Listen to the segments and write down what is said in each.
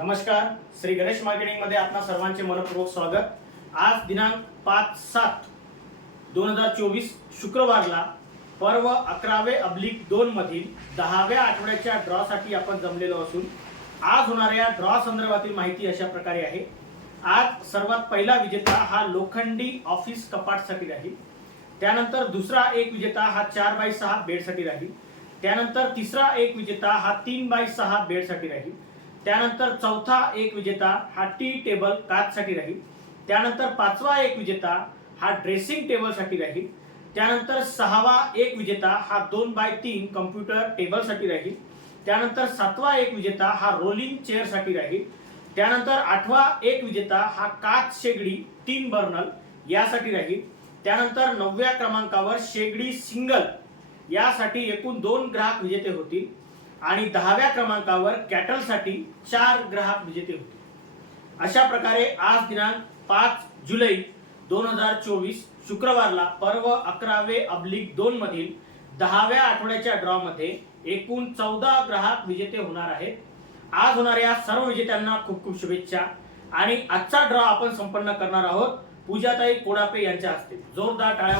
नमस्कार. श्री गणेश मार्केटिंगमध्ये आपणा सर्वांचे मनपूर्वक स्वागत. आज दिनांक पाच सात दोन हजार चोवीस शुक्रवारला पर्व अकरावे अब्लिक दोन मधील दहाव्या आठवड्याच्या ड्रॉसाठी आपण जमलेलो असून आज होणाऱ्या ड्रॉ संदर्भातील माहिती अशा प्रकारे आहे. आज सर्वात पहिला विजेता हा लोखंडी ऑफिस कपाटसाठी राहील त्यानंतर दुसरा एक विजेता हा चार बाय सहा बेडसाठी राहील त्यानंतर तिसरा एक विजेता हा तीन बाय सहा बेडसाठी राहील त्यानंतर चौथा एक विजेता हा टी टेबल काचसाठी राहील. त्यानंतर पाचवा एक विजेता हा ड्रेसिंग टेबलसाठी राहील. त्यानंतर सहावा एक विजेता हा दोन बाय तीन कम्प्युटर टेबलसाठी राहील. त्यानंतर सातवा एक विजेता हा रोलिंग चेअरसाठी राहील. त्यानंतर आठवा एक विजेता हा काच शेगडी तीन बर्नल यासाठी राहील. त्यानंतर नवव्या क्रमांकावर शेगडी सिंगल यासाठी एकूण दोन ग्राहक विजेते होतील. आणि दहाव्या क्रमांकावर कॅटलसाठी चार ग्राहक विजेते होते. अशा प्रकारे आज दिनांक पाच जुलै दोन हजार चोवीस शुक्रवारला पर्व अकरावे अब्लिक दोन मधील दहाव्या आठवड्याच्या ड्रॉमध्ये एकूण चौदा ग्राहक विजेते होणार आहेत. आज होणाऱ्या सर्व विजेत्यांना खूप खूप शुभेच्छा. आणि आजचा ड्रॉ आपण संपन्न करणार आहोत. पूजाताई कोडापे यांच्या हस्ते. जोरदार टाळ्या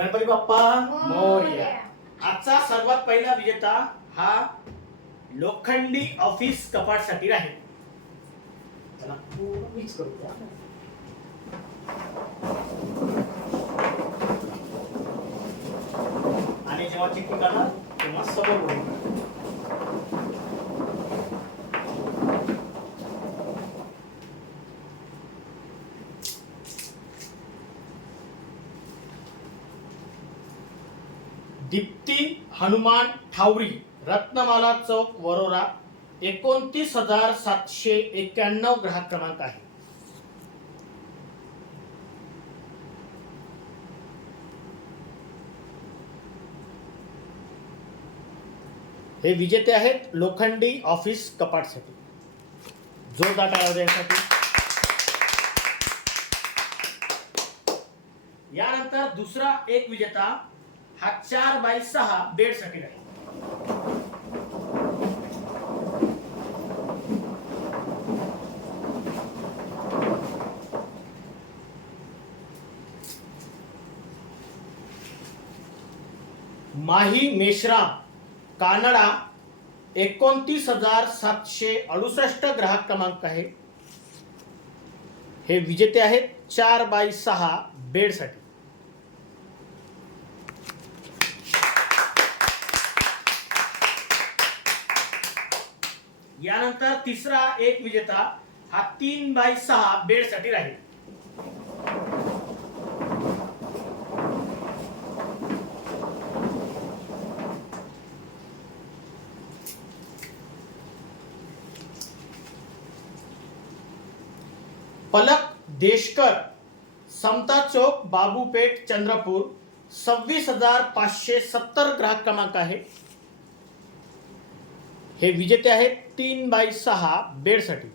गणपती बाप्पा मोरया. आजचा सर्वात पहिला विजेता हा लोखंडी ऑफिस कपाटसाठी राहील. चला. पूर्ण मिक्स करू द्या. आणि जेव्हा चिकन काढणार तेव्हा समोर दीप्ती हनुमान ठावरी रत्नमाला चौक वरोरा एकोणतीस हजार सातशे एक्क्याण्णव ग्राहक क्रमांक आहे. हे विजेते आहेत लोखंडी ऑफिस कपाटसाठी जोरदार टाळ्या वाजवा यासाठी यानंतर दुसरा एक विजेता हा चार बाय सहा बेडसाठी राहील माही मेश्राम कानडा एकोणतीस हजार सातशे अडुसष्ट ग्राहक क्रमांक आहे. हे विजेते आहेत चार बाय सहा बेडसाठी त्यानंतर तिसरा एक विजेता हा तीन बाय सहा बेडसाठी राहील. पलक देशकर समता चौक बाबूपेठ चंद्रपूर सव्वीस हजार पाचशे सत्तर ग्राहक क्रमांक आहे. हे विजेते आहेत तीन बाय सहा बेडसाठी.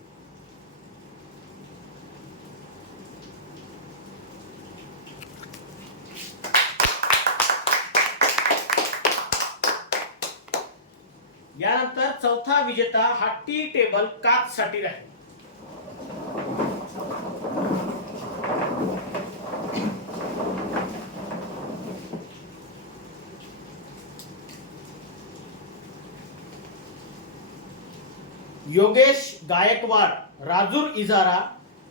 यानंतर चौथा विजेता हा टी टेबल काच साठी राहील. योगेश गायकवाड राजूर इजारा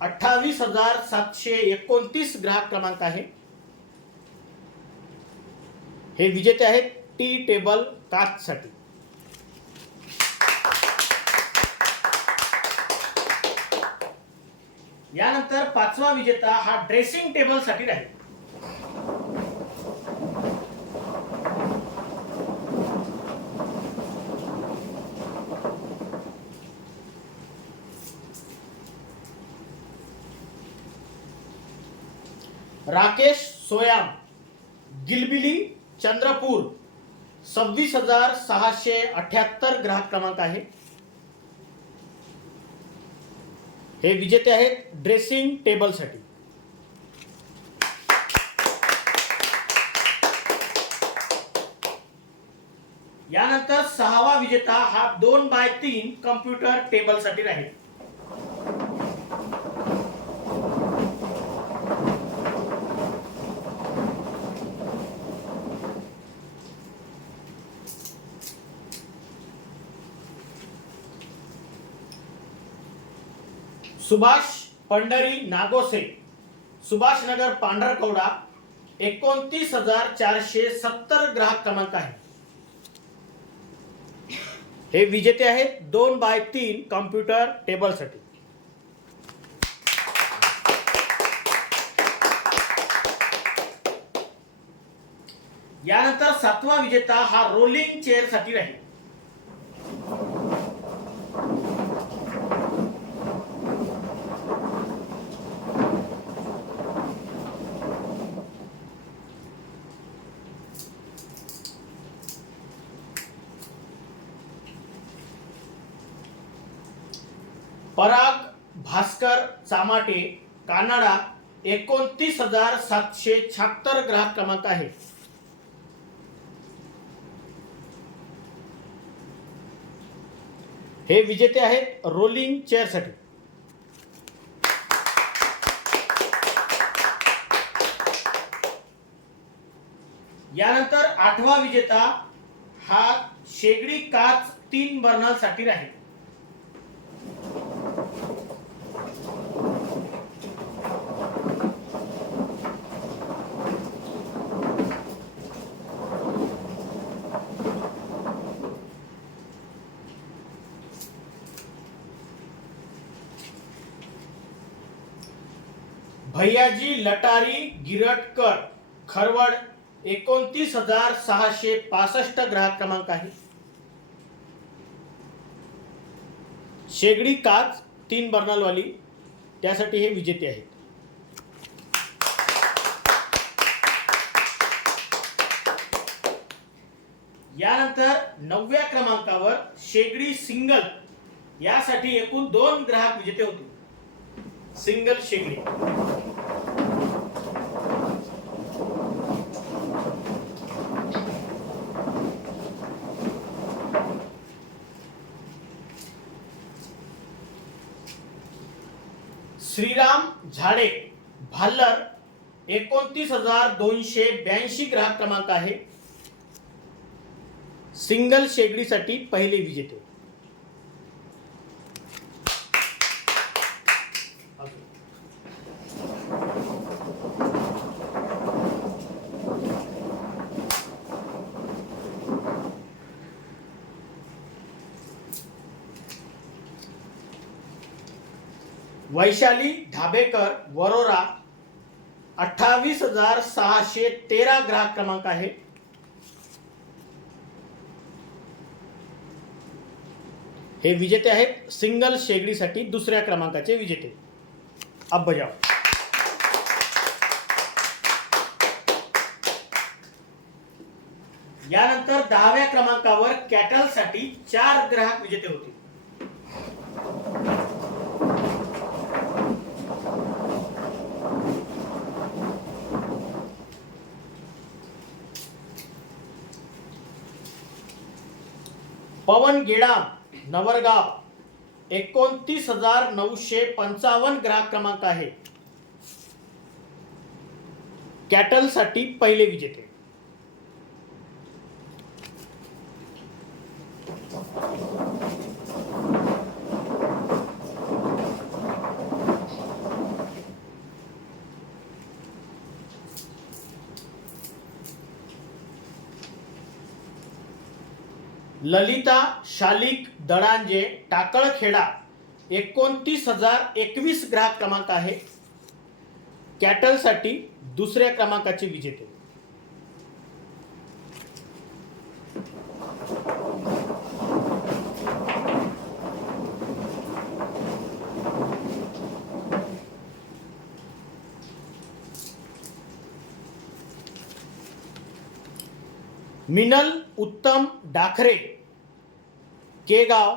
अठ्ठावीस हजार सातशे एकोणतीस ग्राहक क्रमांक आहे. हे विजेते आहेत टी टेबल काचसाठी. यानंतर पाचवा विजेता हा ड्रेसिंग टेबलसाठी राहील. चंद्रपूर सव्वीस हजार सहाशे अठ्याहत्तर ग्राहक क्रमांक आहे. हे विजेते आहेत ड्रेसिंग टेबलसाठी. यानंतर सहावा विजेता हा दोन बाय तीन कम्प्युटर टेबलसाठी राहील. सुभाष पंढरी नागोसे सुभाषनगर पांढरकवडा एकोणतीस हजार चारशे सत्तर ग्राहक क्रमांक आहे. हे विजेते आहेत दोन बाय तीन कॉम्प्युटर टेबलसाठी. यानंतर सातवा विजेता हा रोलिंग चेअरसाठी राहील. भास्कर चामाटे कानाडा एकोणतीस हजार सातशे शहात्तर ग्राहक क्रमांक आहे. हे विजेते आहेत रोलिंग चेअरसाठी. यानंतर आठवा विजेता हा शेगडी काच तीन बर्नरसाठी राहील. भैयाजी लटारी गिरटकर खरवड एकोणतीस हजार सहाशे पासष्ट ग्राहक क्रमांक आहे. शेगडी काच तीन बर्नालवाली त्यासाठी हे विजेते आहेत. यानंतर नवव्या क्रमांकावर शेगडी सिंगल यासाठी एकूण दोन ग्राहक विजेते होते. सिंगल शेगडी. श्रीराम झाडे भाल्लर एकोणतीस हजार दोनशे ब्याऐंशी ग्राहक क्रमांक आहे. सिंगल शेगडीसाठी पहिले विजेते. वैशाली ढाबेकर वरोरा अठ्ठावीस हजार सहाशे तेरा ग्राहक क्रमांक आहे. हे विजेते आहेत सिंगल शेगडीसाठी दुसऱ्या क्रमांकाचे विजेते. अब्बजाव यानंतर दहाव्या क्रमांकावर कॅटलसाठी चार ग्राहक विजेते होते. पवन गेडा नवरगाव एकोणतीस हजार नऊशे पंचावन्न ग्राहक क्रमांक आहे. कॅटलसाठी पहिले विजेते. ललिता शालिक दडांजे टाकळखेडा एकोणतीस हजार एकवीस ग्राहक क्रमांक आहे. कॅटलसाठी दुसऱ्या क्रमांकाचे विजेते. मिनल उत्तम डाखरे केगाव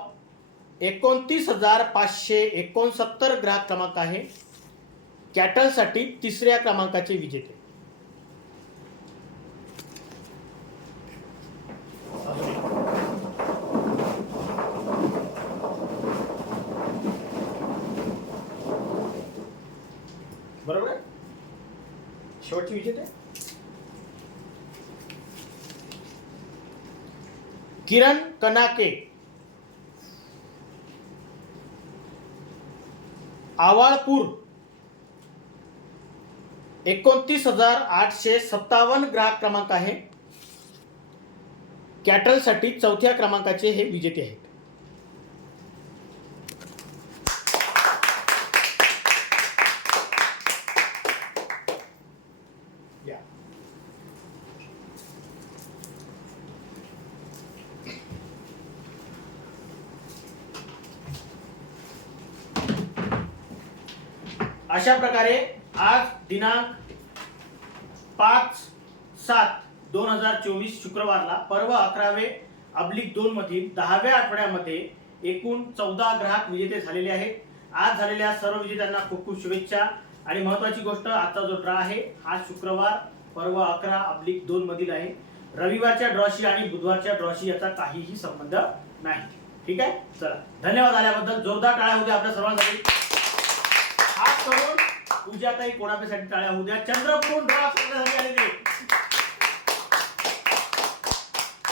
एकोणतीस हजार पाचशे एकोणसत्तर ग्राहक क्रमांक आहे. कॅटलसाठी तिसऱ्या क्रमांकाचे विजेते. बरोबर आहे? शेवटची विजेते? किरण कनाके. आवाळपूर. एकोणतीस हजार आठशे सत्तावन्न ग्राहक क्रमांक आहे. कॅटलसाठी चौथ्या क्रमांकाचे हे विजेते आहेत. अशा प्रकारे आज दिनांक पाच सात दोन हजार चोवीस शुक्रवारला पर्व अकरावे अब्लिक दोन मधील दहाव्या आठवड्यामध्ये एकूण चौदा ग्राहक विजेते झालेले आहेत. आज झालेल्या सर्व विजेत्यांना खूप खूप शुभेच्छा. आणि महत्वाची गोष्ट आजचा जो ड्रा आहे हा शुक्रवार पर्व अकरा अब्लिक दोन मधील आहे. रविवारच्या ड्रॉशी आणि बुधवारच्या ड्रॉशी याचा काहीही संबंध नाही. ठीक आहे? चला. धन्यवाद आल्याबद्दल. जोरदार टाळ्या होते आपल्या सर्वांसाठी. खास करून उद्या ताई कोणापेसाठी टाळ्या उद्या चंद्रपूर ड्राफ्ट करण्यासाठी आलेले.